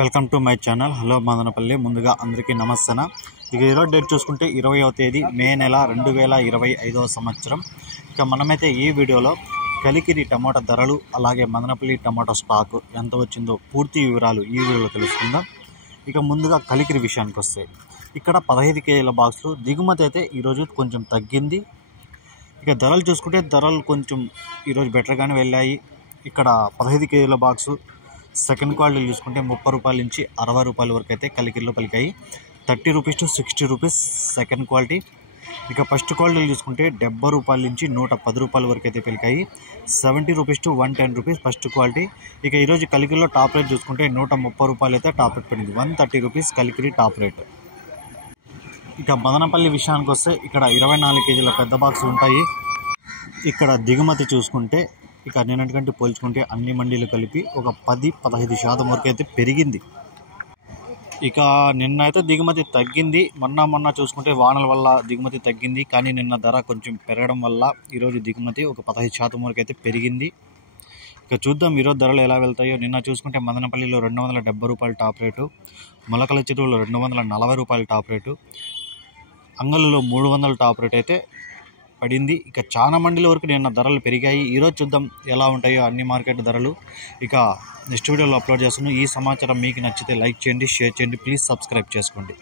Welcome to my channel. Hello Madanapalle. ముందుగా అందరికీ నమస్తే. ఇక ఈరోజు డేట్ చూసుకుంటే 20వ తేదీ మే నెల 2025వ సంవత్సరం. ఇక మనమైతే ఈ వీడియోలో కలికిరి టమాటా ధరలు, అలాగే మదనపల్లి టమాటా స్టాక్ ఎంత వచ్చిందో పూర్తి వివరాలు ఈ వీడియోలో తెలుసుకుందాం. ఇక ముందుగా కలికిరి విషయానికి వస్తే ఇక్కడ 15 కేజీల బాక్సులు దిగుమతి అయితే ఈరోజు కొంచెం తగ్గింది. ఇక ధరలు చూసుకుంటే ధరలు కొంచెం ఈరోజు బెటర్గానే వెళ్ళాయి. ఇక్కడ 15 కేజీల బాక్సు సెకండ్ క్వాలిటీ చూసుకుంటే 30 రూపాయల నుంచి 60 రూపాయల వరకు అయితే కలికిరిలో పలికాయి. 30 rupees to 60 rupees second quality. ఇక ఫస్ట్ క్వాలిటీలు చూసుకుంటే 70 రూపాయల నుంచి 110 రూపాయల వరకు అయితే పలికాయి. 70 rupees to 110 rupees first quality. ఇక ఈరోజు కలికిరిలో టాప్ రేట్ చూసుకుంటే 130 రూపాయలు అయితే టాప్ రేట్ పడింది. 130 రూపీస్ కలికిరి టాప్ రేట్. ఇక మదనపల్లి విషయానికి వస్తే ఇక్కడ 24 కేజీల పెద్ద బాక్స్ ఉంటాయి. ఇక్కడ దిగుమతి చూసుకుంటే ఇక నిన్నటికంటే పోల్చుకుంటే అన్ని మండీలు కలిపి ఒక 10-15% వరకు అయితే పెరిగింది. ఇక నిన్న అయితే దిగుమతి తగ్గింది. మొన్న చూసుకుంటే వానల వల్ల దిగుమతి తగ్గింది. కానీ నిన్న ధర కొంచెం పెరగడం వల్ల ఈరోజు దిగుమతి ఒక 15% వరకు అయితే పెరిగింది. ఇక చూద్దాం ఈరోజు ధరలు ఎలా వెళ్తాయో. నిన్న చూసుకుంటే మదనపల్లిలో 270 రూపాయలు టాప్ రేటు, మొలకల చెరువులో 240 రూపాయలు టాప్ రేటు, అంగళ్ళలో 300 టాప్ రేట్ అయితే పడింది. ఇక చాలా మండీల వరకు నిన్న ధరలు పెరిగాయి. ఈరోజు చూద్దాం ఎలా ఉంటాయో అన్ని మార్కెట్ ధరలు. ఇక నెక్స్ట్ వీడియోలో అప్లోడ్ చేస్తున్నాను. ఈ సమాచారం మీకు నచ్చితే లైక్ చేయండి, షేర్ చేయండి, ప్లీజ్ సబ్స్క్రైబ్ చేసుకోండి.